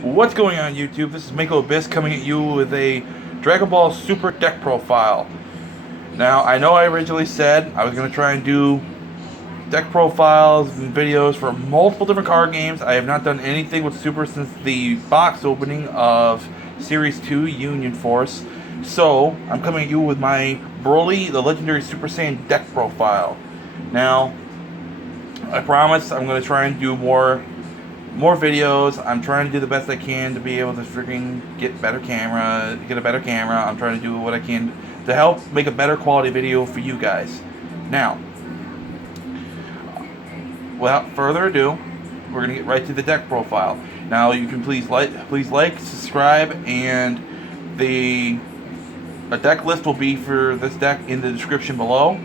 What's going on YouTube? This is Mako Abyss coming at you with a Dragonball Super deck profile. Now, I know I originally said I was going to try and do deck profiles and videos for multiple different card games. I have not done anything with Super since the box opening of Series 2 Union Force. So, I'm coming at you with my Broly, the Legendary Super Saiyan deck profile. Now, I promise I'm going to try and do more videos. I'm trying to do the best I can to be able to freaking get a better camera. I'm trying to do what I can to help make a better quality video for you guys. Now, without further ado, we're gonna get right to the deck profile. Now, you can please like, subscribe, and a deck list will be for this deck in the description below.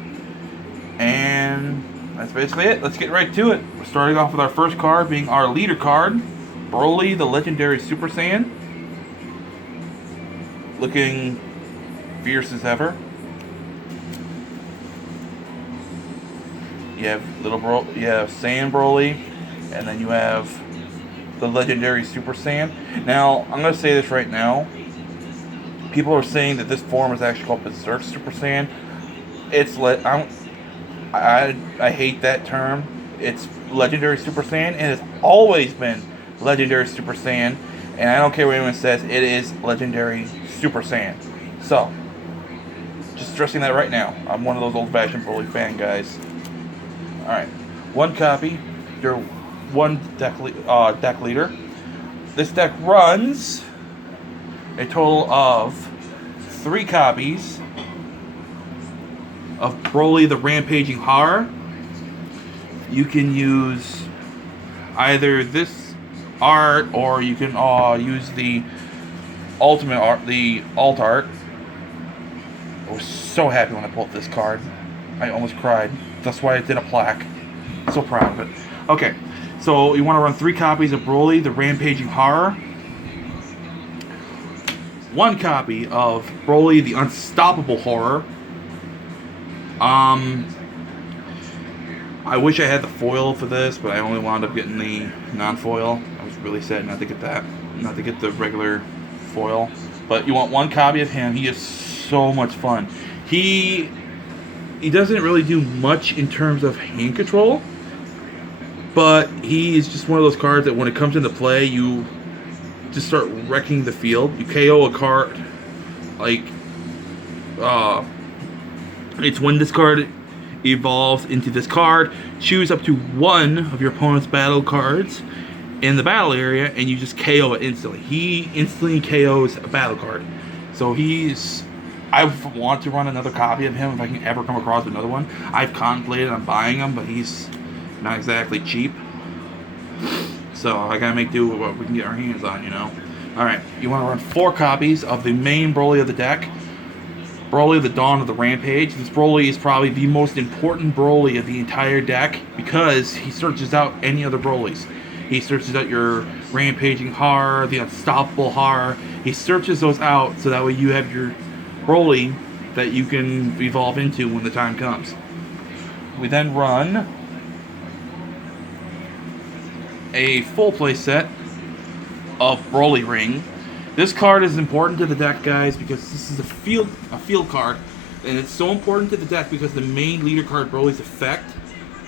And that's basically it. Let's get right to it. We're starting off with our first card being our leader card, Broly, the Legendary Super Saiyan. Looking fierce as ever. You have Saiyan Broly, and then you have the Legendary Super Saiyan. Now, I'm going to say this right now. People are saying that this form is actually called Berserk Super Saiyan. I hate that term. It's Legendary Super Saiyan, and it's always been Legendary Super Saiyan, and I don't care what anyone says, it is Legendary Super Saiyan. So, just stressing that right now. I'm one of those old-fashioned Broly fan guys. Alright, one copy, your one deck leader. This deck runs a total of 3 copies of Broly, the Rampaging Horror. You can use either this art, or you can use the ultimate art, the alt art. I was so happy when I pulled this card. I almost cried. That's why I did a plaque. So proud of it. Okay, so you want to run 3 copies of Broly, the Rampaging Horror. 1 copy of Broly, the Unstoppable Horror. I wish I had the foil for this, but I only wound up getting the non-foil. I was really sad not to get that, not to get the regular foil. But you want 1 copy of him. He is so much fun. He doesn't really do much in terms of hand control, but he is just one of those cards that when it comes into play, you just start wrecking the field. You KO a card, like, it's when this card evolves into this card, choose up to 1 of your opponent's battle cards in the battle area, and you just KO it instantly. He instantly KOs a battle card. So I want to run another copy of him if I can ever come across another one. I've contemplated on buying him, but he's not exactly cheap. So I gotta make do with what we can get our hands on, you know. Alright, you want to run 4 copies of the main Broly of the deck. Broly, the Dawn of the Rampage. This Broly is probably the most important Broly of the entire deck because he searches out any other Brolys. He searches out your Rampaging Horror, the Unstoppable Horror. He searches those out so that way you have your Broly that you can evolve into when the time comes. We then run a full play set of Broly Ring. This card is important to the deck, guys, because this is a field card, and it's so important to the deck because the main leader card, Broly's effect,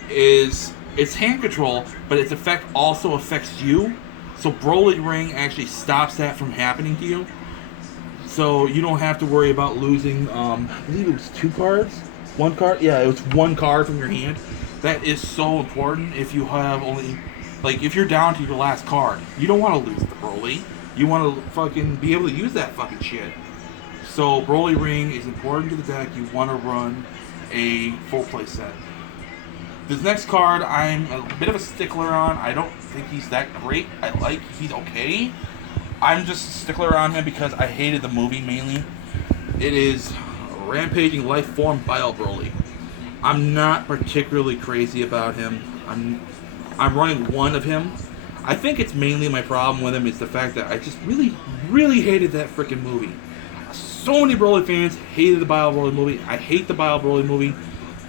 is its hand control, but its effect also affects you. So Broly Ring actually stops that from happening to you. So you don't have to worry about losing, I believe it was 2 cards? 1 card? Yeah, it was 1 card from your hand. That is so important if you have only, like, if you're down to your last card. You don't want to lose the Broly. You want to fucking be able to use that fucking shit. So Broly Ring is important to the deck. You want to run a full play set. This next card I'm a bit of a stickler on. I don't think he's that great. He's okay. I'm just a stickler on him because I hated the movie mainly. It is Rampaging Lifeform Bio Broly. I'm not particularly crazy about him. I'm running 1 of him. I think it's mainly my problem with him is the fact that I just really, really hated that freaking movie. So many Broly fans hated the Bio Broly movie. I hate the Bio Broly movie.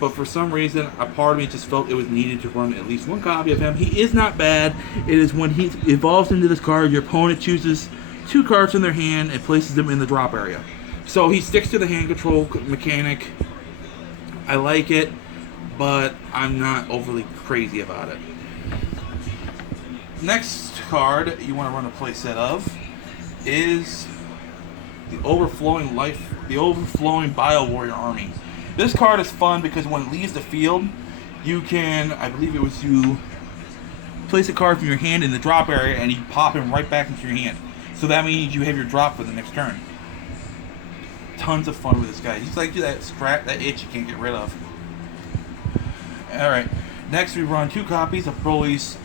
but for some reason, a part of me just felt it was needed to run at least one copy of him. He is not bad. It is when he evolves into this card, your opponent chooses 2 cards in their hand and places them in the drop area. So he sticks to the hand control mechanic. I like it, but I'm not overly crazy about it. Next card you want to run a playset of is the Overflowing Bio Warrior Army. This card is fun because when it leaves the field, you can, I believe it was you, place a card from your hand in the drop area and you pop him right back into your hand. So that means you have your drop for the next turn. Tons of fun with this guy. He's like that scrap, that itch you can't get rid of. Alright, next we run 2 copies of Broly's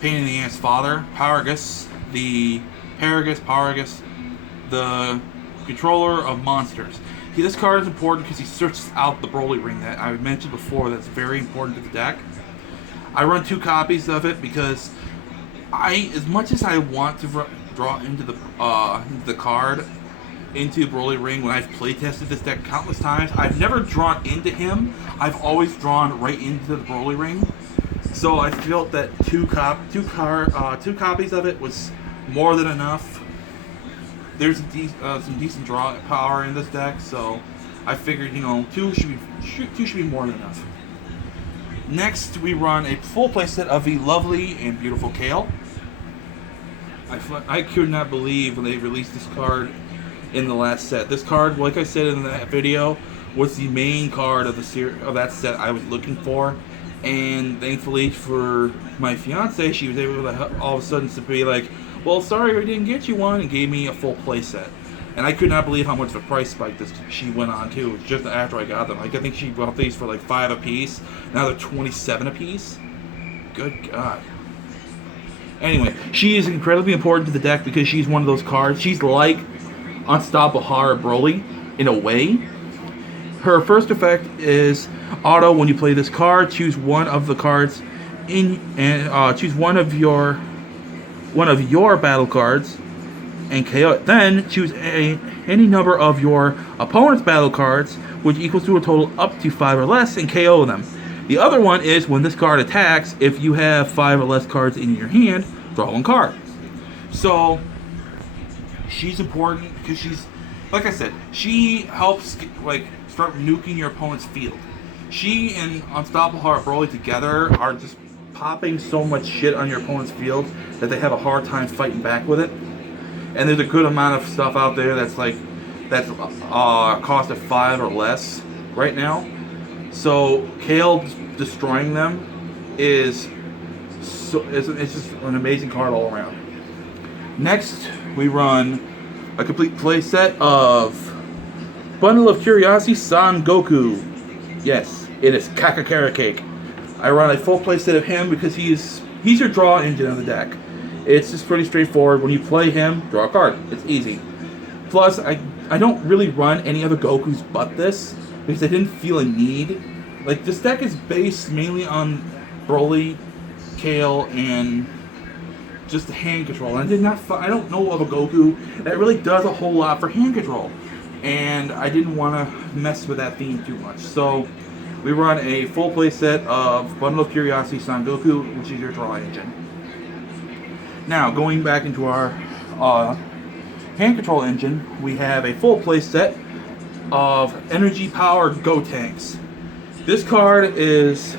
pain in the ass father, Paragus, the Paragus, the controller of monsters. This card is important because he searches out the Broly ring that I mentioned before. That's very important to the deck. I run 2 copies of it because as much as I want to draw into the card into Broly ring, when I've play tested this deck countless times, I've never drawn into him. I've always drawn right into the Broly ring. So I felt that 2 copies of it was more than enough. There's some decent draw power in this deck, so I figured, 2 should be more than enough. Next, we run a full playset of the lovely and beautiful Kale. I could not believe when they released this card in the last set. This card, like I said in that video, was the main card of that set I was looking for, and thankfully for my fiance, she was able to all of a sudden to be like, well, sorry we didn't get you one, and gave me a full playset. And I could not believe how much of a price spike she went on too, just after I got them. Like, I think she bought these for like $5 a piece. Now they're $27 a piece. Good God. Anyway, she is incredibly important to the deck because she's one of those cards. She's like Unstoppable Broly in a way. Her first effect is auto. When you play this card, choose one of the cards choose one of your battle cards and KO it. Then choose any number of your opponent's battle cards, which equals to a total up to 5 or less, and KO them. The other one is when this card attacks, if you have 5 or less cards in your hand, draw 1 card. So she's important because she's, like I said, she helps start nuking your opponent's field. She and Unstoppable Broly together are just popping so much shit on your opponent's field that they have a hard time fighting back with it. And there's a good amount of stuff out there that's cost of 5 or less right now. So Kale destroying them it's just an amazing card all around. Next, we run a complete playset of Bundle of Curiosity Son Goku. Yes, it is Kakakara Cake. I run a full playset of him because he's your draw engine of the deck. It's just pretty straightforward. When you play him, draw a card. It's easy. Plus, I don't really run any other Gokus but this because I didn't feel a need. Like, this deck is based mainly on Broly, Kale, and just the hand control. And I don't know of a Goku that really does a whole lot for hand control. And I didn't want to mess with that theme too much. So we run a full playset of Bundle of Curiosity Son Goku, which is your draw engine. Now, going back into our hand control engine, we have a full playset of Energy Power Gotenks. This card is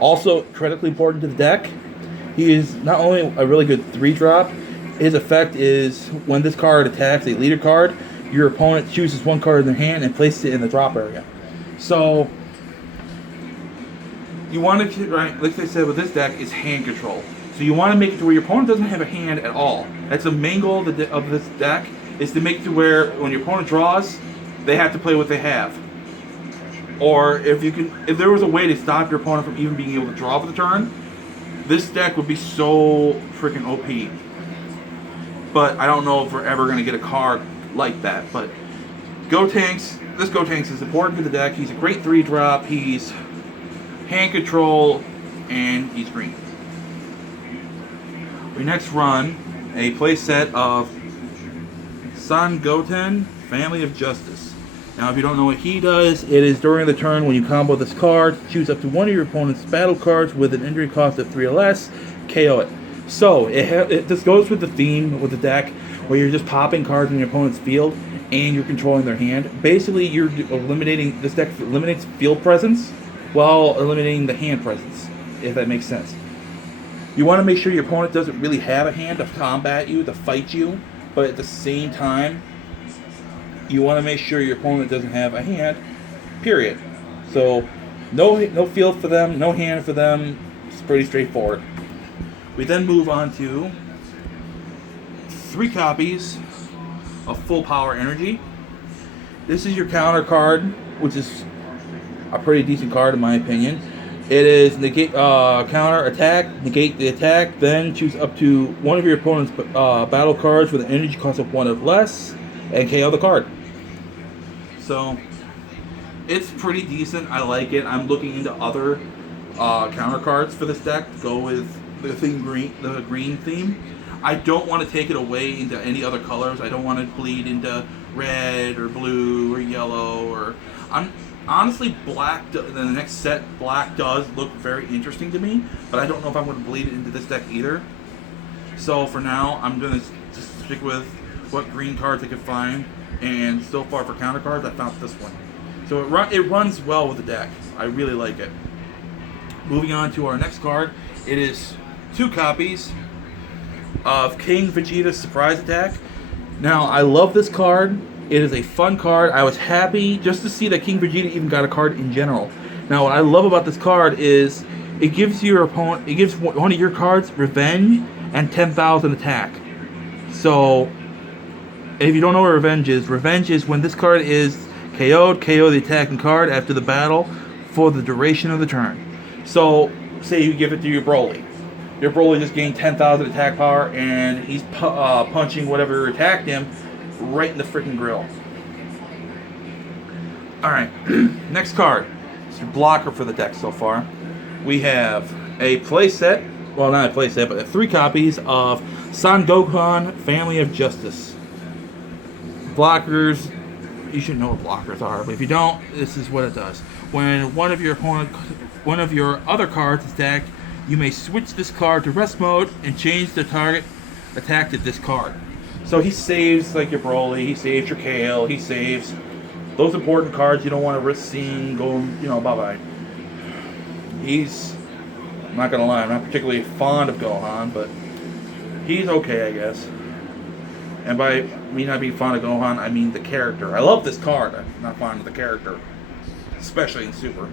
also critically important to the deck. He is not only a really good 3-drop, his effect is when this card attacks a leader card, your opponent chooses 1 card in their hand and places it in the drop area. So you want to, right, like I said with this deck, is hand control. So you want to make it to where your opponent doesn't have a hand at all. That's the main goal of this deck, is to make it to where when your opponent draws, they have to play what they have. Or if there was a way to stop your opponent from even being able to draw for the turn, this deck would be so freaking OP. But I don't know if we're ever going to get a card like that. But this Gotenks is important to the deck. He's a great 3-drop. He's hand control, and he's green. We next run a playset of Son Goten, Family of Justice. Now, if you don't know what he does, it is during the turn when you combo this card, choose up to one of your opponent's battle cards with an injury cost of 3 or less, KO it. So, this goes with the theme with the deck, where you're just popping cards in your opponent's field, and you're controlling their hand. Basically, you're eliminating, this deck eliminates field presence, while eliminating the hand presence, if that makes sense. You want to make sure your opponent doesn't really have a hand to combat you, to fight you, but at the same time, you want to make sure your opponent doesn't have a hand, period. So, no field for them, no hand for them. It's pretty straightforward. We then move on to 3 copies of Full Power Energy. This is your counter card, which is a pretty decent card in my opinion. It is negate counter attack, negate the attack, then choose up to one of your opponent's battle cards with an energy cost of 1 or less, and KO the card. So, it's pretty decent. I like it. I'm looking into other counter cards for this deck to go with the green theme. I don't want to take it away into any other colors. I don't want to bleed into red or blue or yellow or. Honestly, black. The next set, black does look very interesting to me, but I don't know if I'm going to bleed it into this deck either. So for now, I'm going to just stick with what green cards I could find. And so far for counter cards, I found this one. So it runs well with the deck. I really like it. Moving on to our next card, it is 2 copies of King Vegeta's Surprise Attack. Now, I love this card. It is a fun card. I was happy just to see that King Vegeta even got a card in general. Now, what I love about this card is it gives your opponent, it gives one of your cards Revenge and 10,000 attack. So, if you don't know what Revenge is when this card is KO'd, KO the attacking card after the battle for the duration of the turn. So, say you give it to your Broly. Your Broly just gained 10,000 attack power, and he's punching whatever attacked him right in the freaking grill. Alright, next card. It's your blocker for the deck so far. We have a playset, well, not a playset, but 3 copies of Son Gohan Family of Justice. Blockers, you should know what blockers are, but if you don't, this is what it does. When one of your other cards is attacked, you may switch this card to rest mode and change the target attack to this card. So he saves like your Broly, he saves your Kale, he saves those important cards you don't want to risk seeing go, bye-bye. I'm not gonna lie, I'm not particularly fond of Gohan, but he's okay, I guess. And by me not being fond of Gohan, I mean the character. I love this card. I'm not fond of the character, especially in Super.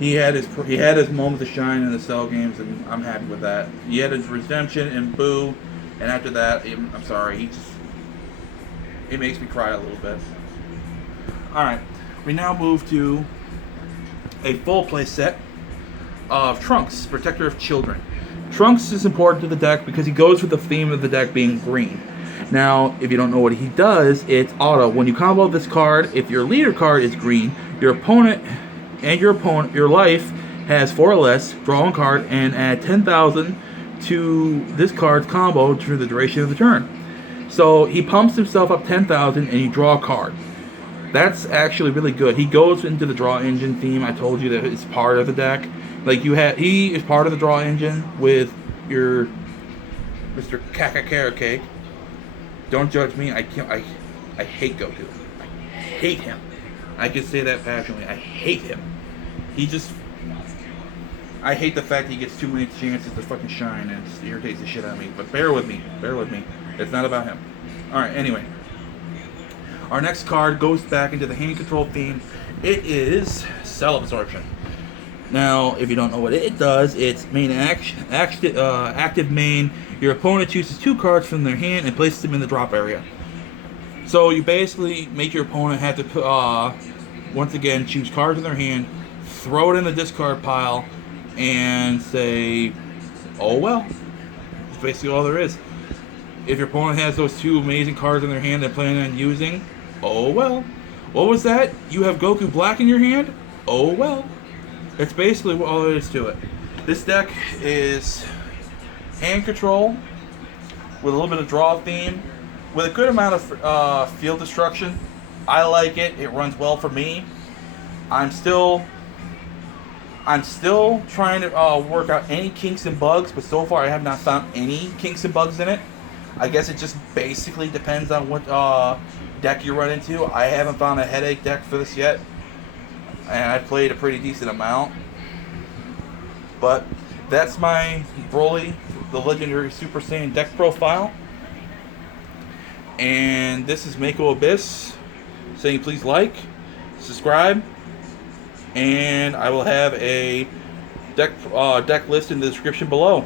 He had his moment to shine in the Cell games, and I'm happy with that. He had his redemption in Boo, and after that, I'm sorry, it makes me cry a little bit. All right, we now move to a full play set of Trunks, Protector of Children. Trunks is important to the deck because he goes with the theme of the deck being green. Now, if you don't know what he does, it's auto. When you combo this card, if your leader card is green, your life has 4 or less, draw 1 card, and add 10,000 to this card's combo for the duration of the turn. So he pumps himself up 10,000 and you draw a card. That's actually really good. He goes into the draw engine theme. I told you that it's part of the deck. He is part of the draw engine with your Mr. Cake. Don't judge me. I hate Goku. I hate him. I can say that passionately. I hate him. I hate the fact he gets too many chances to fucking shine, and it irritates the shit out of me. But bear with me. It's not about him. Alright, anyway. Our next card goes back into the hand control theme. It is Cell Absorption. Now, if you don't know what it does, it's main active main. Your opponent chooses 2 cards from their hand and places them in the drop area. So you basically make your opponent have to, once again, choose cards in their hand, throw it in the discard pile, and say, oh well. That's basically all there is. If your opponent has those 2 amazing cards in their hand they're planning on using, oh well. What was that? You have Goku Black in your hand? Oh well. That's basically all there is to it. This deck is hand control with a little bit of draw theme, with a good amount of field destruction, I like it. It runs well for me. I'm still trying to work out any kinks and bugs, but so far I have not found any kinks and bugs in it. I guess it just basically depends on what deck you run into. I haven't found a headache deck for this yet, and I played a pretty decent amount. But that's my Broly, the Legendary Super Saiyan deck profile. And this is Mako Abyss saying please like, subscribe, and I will have a deck list in the description below.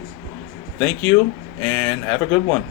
Thank you, and have a good one.